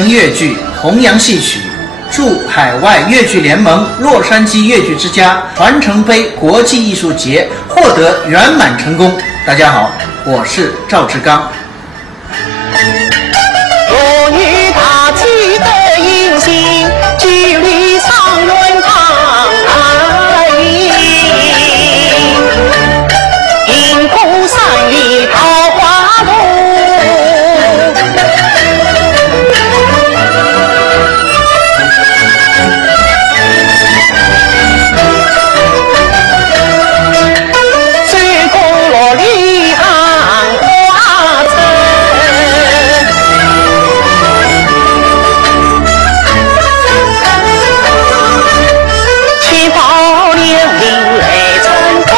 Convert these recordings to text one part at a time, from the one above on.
承粤剧，弘扬戏曲，驻海外粤剧联盟洛杉矶粤剧之家传承杯国际艺术节获得圆满成功。大家好，我是赵志刚。我与他记得银杏，距离上远方而已。银湖山里桃花渡，随公路里行花城。七宝莲林泪成风，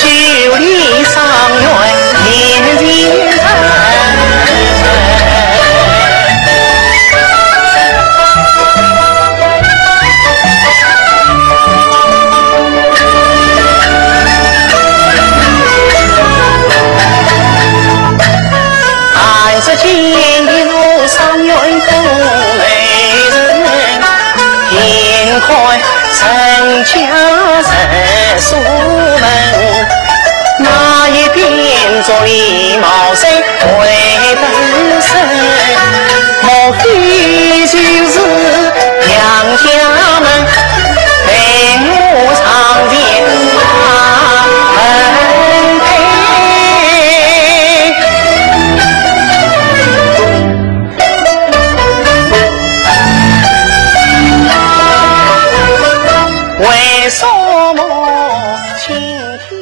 距离上远连连城。看着金路上远风雷人，眼看陈家人出门，那一边做礼貌生会本身，莫非就是两家门陪我上天门为什么今天？